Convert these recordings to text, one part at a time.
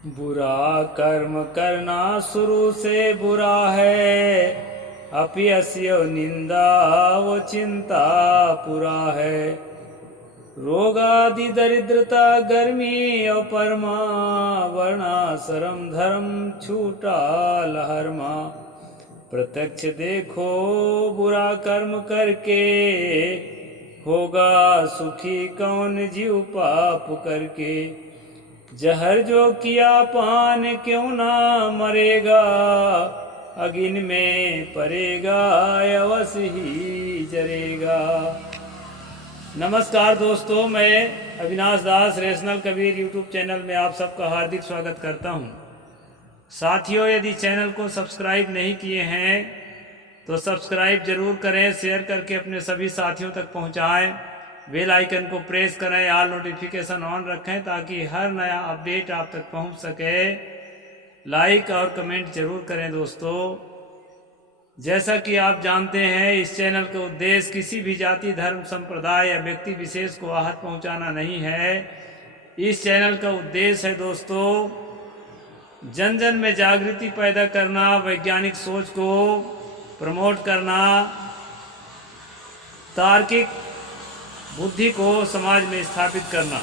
बुरा कर्म करना शुरू से बुरा है, अपयस्य निंदा वो चिंता पूरा है। रोग आदि दरिद्रता गर्मी और परमा, वर्णाश्रम धर्म छूटा लहरमा। प्रत्यक्ष देखो बुरा कर्म करके, होगा सुखी कौन जीव पाप करके। जहर जो किया पान क्यों ना मरेगा, अगिन में पड़ेगा अवश्य ही जरेगा। नमस्कार दोस्तों, मैं अविनाश दास रेशनल कबीर यूट्यूब चैनल में आप सबका हार्दिक स्वागत करता हूं। साथियों, यदि चैनल को सब्सक्राइब नहीं किए हैं तो सब्सक्राइब जरूर करें, शेयर करके अपने सभी साथियों तक पहुंचाएं। बेल आइकन को प्रेस करें, ऑल नोटिफिकेशन ऑन रखें ताकि हर नया अपडेट आप तक पहुंच सके। लाइक और कमेंट जरूर करें दोस्तों। जैसा कि आप जानते हैं, इस चैनल का उद्देश्य किसी भी जाति, धर्म, संप्रदाय या व्यक्ति विशेष को आहत पहुंचाना नहीं है। इस चैनल का उद्देश्य है दोस्तों जन जन में जागृति पैदा करना, वैज्ञानिक सोच को प्रमोट करना, तार्किक बुद्धि को समाज में स्थापित करना।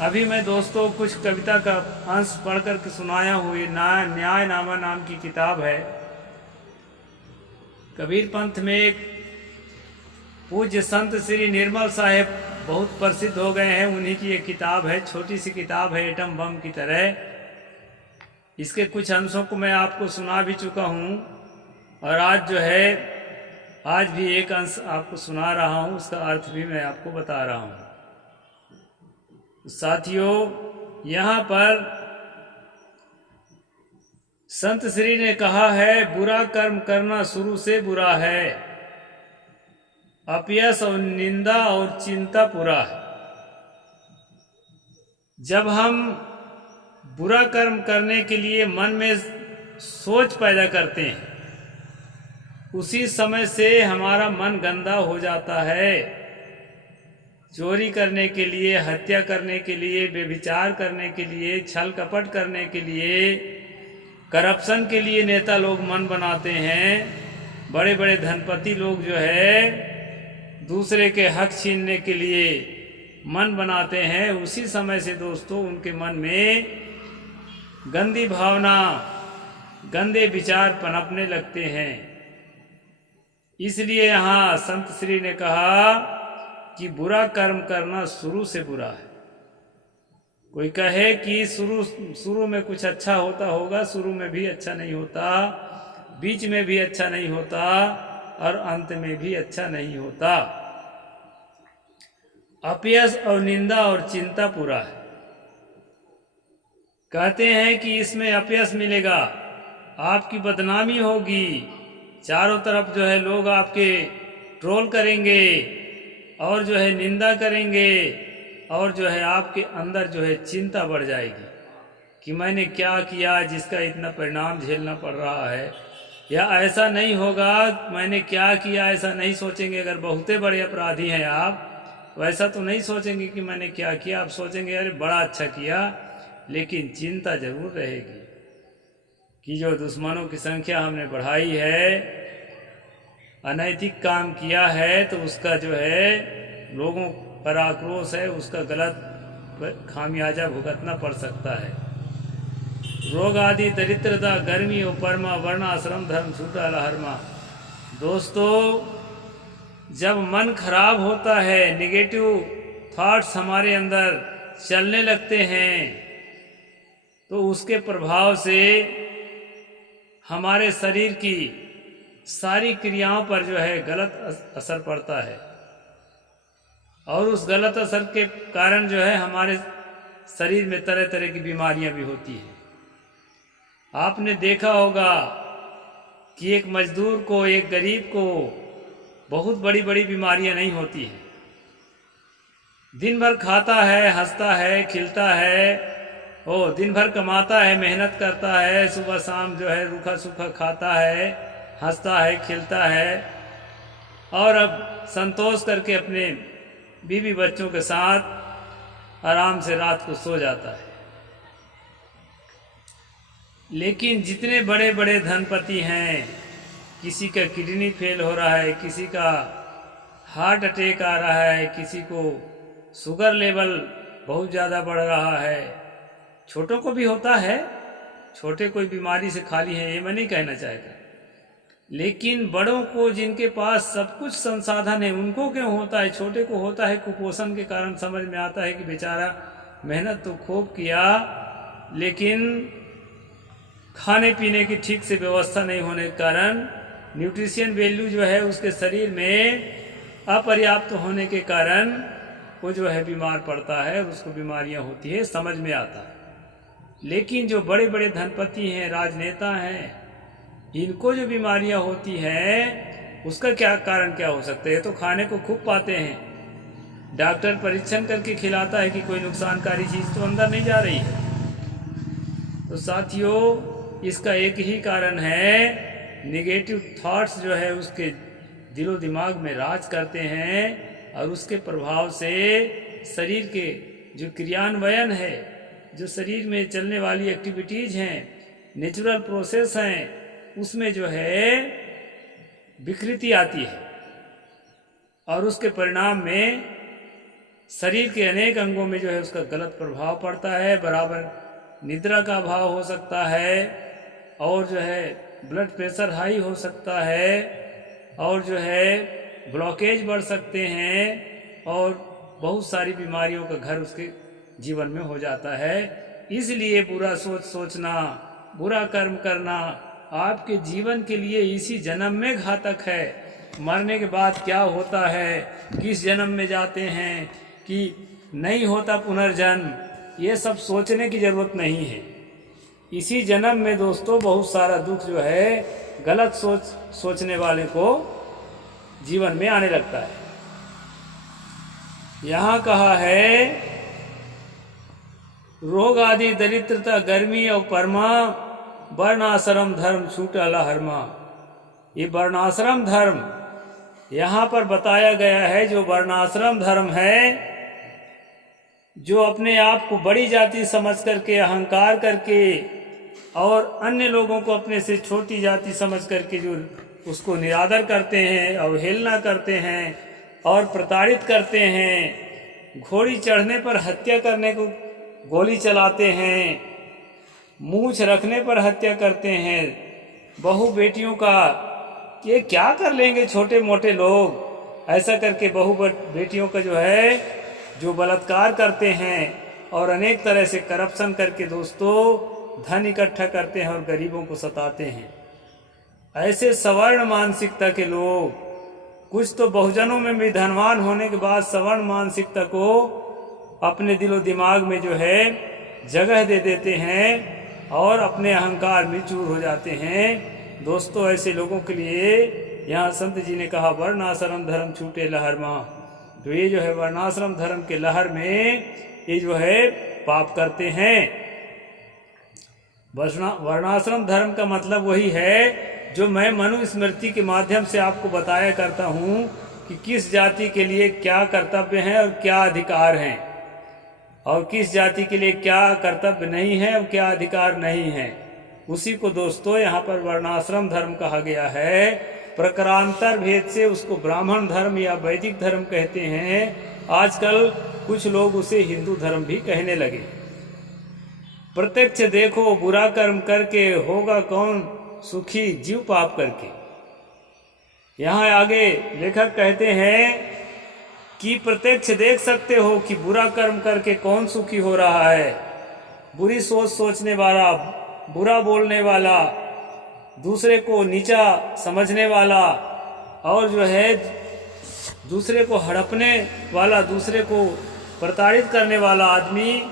अभी मैं दोस्तों कुछ कविता का अंश पढ़कर के सुनाया हुई न्याय नामा नाम की किताब है। कबीर पंथ में एक पूज्य संत श्री निर्मल साहेब बहुत प्रसिद्ध हो गए हैं, उन्हीं की एक किताब है। छोटी सी किताब है, एटम बम की तरह। इसके कुछ अंशों को मैं आपको सुना भी चुका हूँ और आज भी एक अंश आपको सुना रहा हूँ, उसका अर्थ भी मैं आपको बता रहा हूँ। साथियों, यहाँ पर संत श्री ने कहा है, बुरा कर्म करना शुरू से बुरा है, अपयश और निंदा और चिंता पूरा है। जब हम बुरा कर्म करने के लिए मन में सोच पैदा करते हैं, उसी समय से हमारा मन गंदा हो जाता है। चोरी करने के लिए, हत्या करने के लिए, व्यभिचार करने के लिए, छल कपट करने के लिए, करप्शन के लिए नेता लोग मन बनाते हैं। बड़े बड़े धनपति लोग जो है दूसरे के हक छीनने के लिए मन बनाते हैं। उसी समय से दोस्तों उनके मन में गंदी भावना, गंदे विचार पनपने लगते हैं। इसलिए यहाँ संत श्री ने कहा कि बुरा कर्म करना शुरू से बुरा है। कोई कहे कि शुरू में कुछ अच्छा होता होगा, शुरू में भी अच्छा नहीं होता, बीच में भी अच्छा नहीं होता और अंत में भी अच्छा नहीं होता। अपयश और निंदा और चिंता पूरा है। कहते हैं कि इसमें अपयश मिलेगा, आपकी बदनामी होगी, चारों तरफ जो है लोग आपके ट्रोल करेंगे और जो है निंदा करेंगे और जो है आपके अंदर जो है चिंता बढ़ जाएगी कि मैंने क्या किया जिसका इतना परिणाम झेलना पड़ रहा है। या ऐसा नहीं होगा, मैंने क्या किया ऐसा नहीं सोचेंगे। अगर बहुते बड़े अपराधी हैं आप, वैसा तो नहीं सोचेंगे कि मैंने क्या किया। आप सोचेंगे अरे बड़ा अच्छा किया, लेकिन चिंता जरूर रहेगी कि जो दुश्मनों की संख्या हमने बढ़ाई है, अनैतिक काम किया है, तो उसका जो है लोगों पर आक्रोश है, उसका गलत खामियाजा भुगतना पड़ सकता है। रोग आदि दरिद्रता गर्मी और परमा, वर्णाश्रम धर्म छूटा लहरमा। दोस्तों, जब मन खराब होता है, निगेटिव थॉट्स हमारे अंदर चलने लगते हैं, तो उसके प्रभाव से हमारे शरीर की सारी क्रियाओं पर जो है गलत असर पड़ता है और उस गलत असर के कारण जो है हमारे शरीर में तरह तरह की बीमारियां भी होती हैं। आपने देखा होगा कि एक मजदूर को, एक गरीब को बहुत बड़ी बड़ी बीमारियां नहीं होती हैं। दिन भर खाता है, हंसता है, खिलता है, दिन भर कमाता है, मेहनत करता है, सुबह शाम जो है रूखा सूखा खाता है, हंसता है, खिलता है और अब संतोष करके अपने बीवी बच्चों के साथ आराम से रात को सो जाता है। लेकिन जितने बड़े बड़े धनपति हैं, किसी का किडनी फेल हो रहा है, किसी का हार्ट अटैक आ रहा है, किसी को शुगर लेवल बहुत ज़्यादा बढ़ रहा है, छोटों को भी होता है, छोटे कोई बीमारी से खाली है ये मैं नहीं कहना चाहता, लेकिन बड़ों को जिनके पास सब कुछ संसाधन है उनको क्यों होता है, छोटे को होता है कुपोषण के कारण। समझ में आता है कि बेचारा मेहनत तो खूब किया लेकिन खाने पीने की ठीक से व्यवस्था नहीं होने के कारण, न्यूट्रिशन वैल्यू जो है उसके शरीर में अपर्याप्त होने के कारण वो जो है बीमार पड़ता है और उसको बीमारियां होती है, समझ में आता है। लेकिन जो बड़े बड़े धनपति हैं, राजनेता हैं, इनको जो बीमारियां होती हैं उसका क्या कारण क्या हो सकता है? तो खाने को खूब पाते हैं, डॉक्टर परीक्षण करके खिलाता है कि कोई नुकसानकारी चीज़ तो अंदर नहीं जा रही है। तो साथियों, इसका एक ही कारण है, नेगेटिव थॉट्स जो है उसके दिलो दिमाग में राज करते हैं और उसके प्रभाव से शरीर के जो क्रियान्वयन है, जो शरीर में चलने वाली एक्टिविटीज़ हैं, नेचुरल प्रोसेस हैं, उसमें जो है विकृति आती है और उसके परिणाम में शरीर के अनेक अंगों में जो है उसका गलत प्रभाव पड़ता है। बराबर निद्रा का अभाव हो सकता है और जो है ब्लड प्रेशर हाई हो सकता है और जो है ब्लॉकेज बढ़ सकते हैं और बहुत सारी बीमारियों का घर उसके जीवन में हो जाता है। इसलिए बुरा सोचना, बुरा कर्म करना आपके जीवन के लिए इसी जन्म में घातक है। मरने के बाद क्या होता है, किस जन्म में जाते हैं कि नहीं होता पुनर्जन्म, ये सब सोचने की ज़रूरत नहीं है। इसी जन्म में दोस्तों बहुत सारा दुख जो है गलत सोचने वाले को जीवन में आने लगता है। यहाँ कहा है रोग आदि दरिद्रता गर्मी और परमा वर्णाश्रम धर्म छूटा हरमा। ये वर्णाश्रम धर्म यहाँ पर बताया गया है। जो वर्णाश्रम धर्म है, जो अपने आप को बड़ी जाति समझ करके अहंकार करके और अन्य लोगों को अपने से छोटी जाति समझ करके जो उसको निरादर करते हैं, अवहेलना करते हैं और प्रताड़ित करते हैं, घोड़ी चढ़ने पर हत्या करने को गोली चलाते हैं, मूछ रखने पर हत्या करते हैं, बहू बेटियों का ये क्या कर लेंगे छोटे मोटे लोग, ऐसा करके बहू बेटियों का जो है जो बलात्कार करते हैं और अनेक तरह से करप्शन करके दोस्तों धन इकट्ठा करते हैं और गरीबों को सताते हैं। ऐसे सवर्ण मानसिकता के लोग, कुछ तो बहुजनों में भी धनवान होने के बाद सवर्ण मानसिकता को अपने दिलो दिमाग में जो है जगह दे देते हैं और अपने अहंकार में चूर हो जाते हैं। दोस्तों, ऐसे लोगों के लिए यहाँ संत जी ने कहा वर्णाश्रम धर्म छूटे लहर माँ। तो ये जो है वर्णाश्रम धर्म के लहर में ये जो है पाप करते हैं। वर्णाश्रम धर्म का मतलब वही है जो मैं मनुस्मृति के माध्यम से आपको बताया करता हूँ कि किस जाति के लिए क्या कर्तव्य हैं और क्या अधिकार हैं, और किस जाति के लिए क्या कर्तव्य नहीं है और क्या अधिकार नहीं है। उसी को दोस्तों यहाँ पर वर्णाश्रम धर्म कहा गया है। प्रकारांतर भेद से उसको ब्राह्मण धर्म या वैदिक धर्म कहते हैं। आजकल कुछ लोग उसे हिंदू धर्म भी कहने लगे। प्रत्यक्ष देखो बुरा कर्म करके होगा कौन सुखी जीव पाप करके। यहाँ आगे लेखक कहते हैं कि प्रत्यक्ष देख सकते हो कि बुरा कर्म करके कौन सुखी हो रहा है। बुरी सोच सोचने वाला, बुरा बोलने वाला, दूसरे को नीचा समझने वाला और जो है दूसरे को हड़पने वाला, दूसरे को प्रताड़ित करने वाला आदमी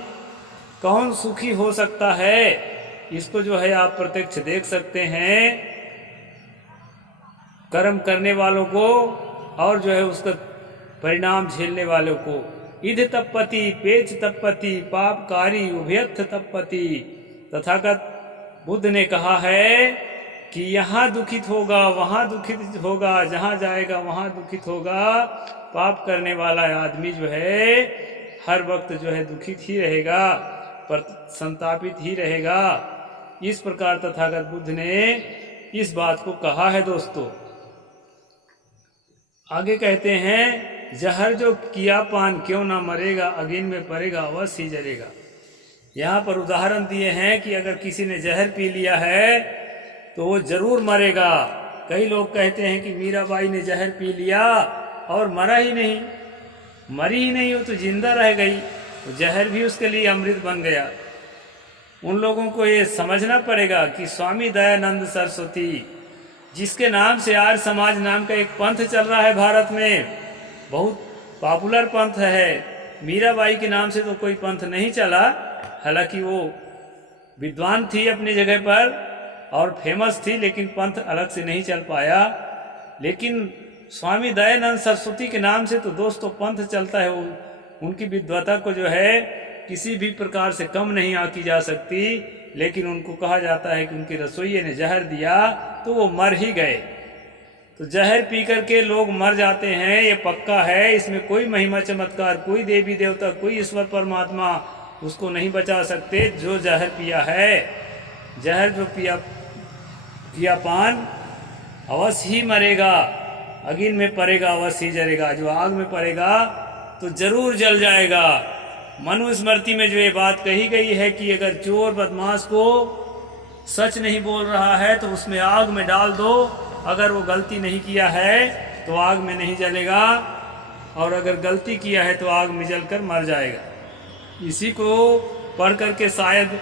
कौन सुखी हो सकता है, इसको जो है आप प्रत्यक्ष देख सकते हैं। कर्म करने वालों को और जो है उसका परिणाम झेलने वालों को। इध तपति पेच तपति पापकारी उभयथ तपति। तथागत बुद्ध ने कहा है कि यहाँ दुखित होगा वहाँ दुखित होगा, जहाँ जाएगा वहाँ दुखित होगा। पाप करने वाला आदमी जो है हर वक्त जो है दुखित ही रहेगा, पर संतापित ही रहेगा। इस प्रकार तथागत बुद्ध ने इस बात को कहा है दोस्तों। आगे कहते हैं, जहर जो किया पान क्यों ना मरेगा, अगिन में पड़ेगा अवश्य ही जलेगा। यहाँ पर उदाहरण दिए हैं कि अगर किसी ने जहर पी लिया है तो वो जरूर मरेगा। कई लोग कहते हैं कि मीराबाई ने जहर पी लिया और मरा ही नहीं, मरी ही नहीं, वो तो जिंदा रह गई, तो जहर भी उसके लिए अमृत बन गया। उन लोगों को ये समझना पड़ेगा कि स्वामी दयानंद सरस्वती, जिसके नाम से आर्य समाज नाम का एक पंथ चल रहा है भारत में, बहुत पॉपुलर पंथ है। मीराबाई के नाम से तो कोई पंथ नहीं चला, हालांकि वो विद्वान थी अपनी जगह पर और फेमस थी, लेकिन पंथ अलग से नहीं चल पाया। लेकिन स्वामी दयानंद सरस्वती के नाम से तो दोस्तों पंथ चलता है। उनकी विद्वता को जो है किसी भी प्रकार से कम नहीं आंकी जा सकती। लेकिन उनको कहा जाता है कि उनके रसोइये ने जहर दिया तो वो मर ही गए। तो जहर पी करके लोग मर जाते हैं, ये पक्का है, इसमें कोई महिमा चमत्कार, कोई देवी देवता, कोई ईश्वर परमात्मा उसको नहीं बचा सकते। जो जहर पिया है, जहर जो पिया पान अवश्य ही मरेगा, अगिन में पड़ेगा अवश्य ही जलेगा। जो आग में पड़ेगा तो जरूर जल जाएगा। मनुस्मृति में जो ये बात कही गई है कि अगर चोर बदमाश को सच नहीं बोल रहा है तो उसमें आग में डाल दो, अगर वो गलती नहीं किया है तो आग में नहीं जलेगा, और अगर गलती किया है तो आग में जलकर मर जाएगा। इसी को पढ़ करके शायद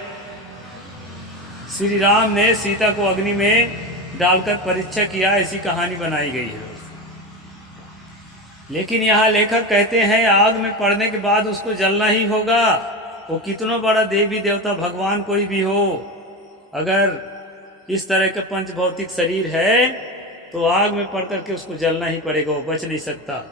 श्री राम ने सीता को अग्नि में डालकर परीक्षा किया, ऐसी कहानी बनाई गई है। लेकिन यहाँ लेखक कहते हैं आग में पड़ने के बाद उसको जलना ही होगा। वो कितना बड़ा देवी देवता भगवान कोई भी हो, अगर इस तरह का पंच भौतिक शरीर है तो आग में पड़ करके उसको जलना ही पड़ेगा, वो बच नहीं सकता।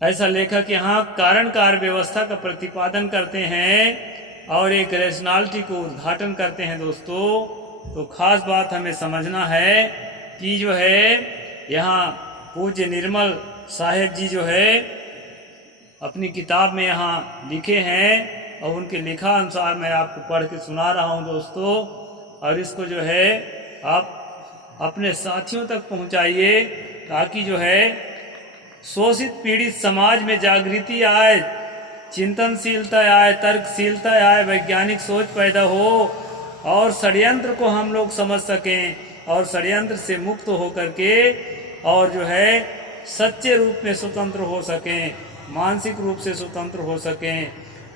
ऐसा लेखक यहाँ कारण कार्य व्यवस्था का प्रतिपादन करते हैं और एक रैशनैलिटी को उद्घाटन करते हैं दोस्तों। तो खास बात हमें समझना है कि जो है यहाँ पूज्य निर्मल साहेब जी जो है अपनी किताब में यहाँ लिखे हैं और उनके लिखा अनुसार मैं आपको पढ़ के सुना रहा हूँ दोस्तों। और इसको जो है आप अपने साथियों तक पहुँचाइए ताकि जो है शोषित पीड़ित समाज में जागृति आए, चिंतनशीलता आए, तर्कशीलता आए, वैज्ञानिक सोच पैदा हो और षड्यंत्र को हम लोग समझ सकें और षड्यंत्र से मुक्त हो करके और जो है सच्चे रूप में स्वतंत्र हो सकें, मानसिक रूप से स्वतंत्र हो सकें,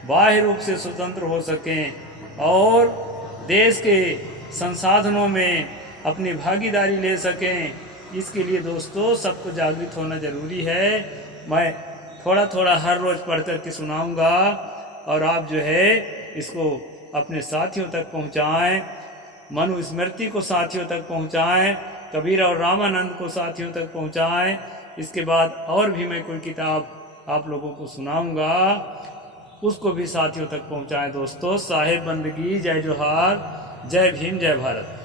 बाह्य रूप से स्वतंत्र हो सकें और देश के संसाधनों में अपनी भागीदारी ले सकें। इसके लिए दोस्तों सबको जागृत होना जरूरी है। मैं थोड़ा थोड़ा हर रोज़ पढ़ कर के सुनाऊँगा और आप जो है इसको अपने साथियों तक पहुँचाएँ, मनुस्मृति को साथियों तक पहुँचाएँ, कबीर और रामानंद को साथियों तक पहुँचाएँ। इसके बाद और भी मैं कोई किताब आप लोगों को सुनाऊंगा, उसको भी साथियों तक पहुँचाएँ दोस्तों। साहेब बंदगी, जय जोहार, जय भीम, जय भारत।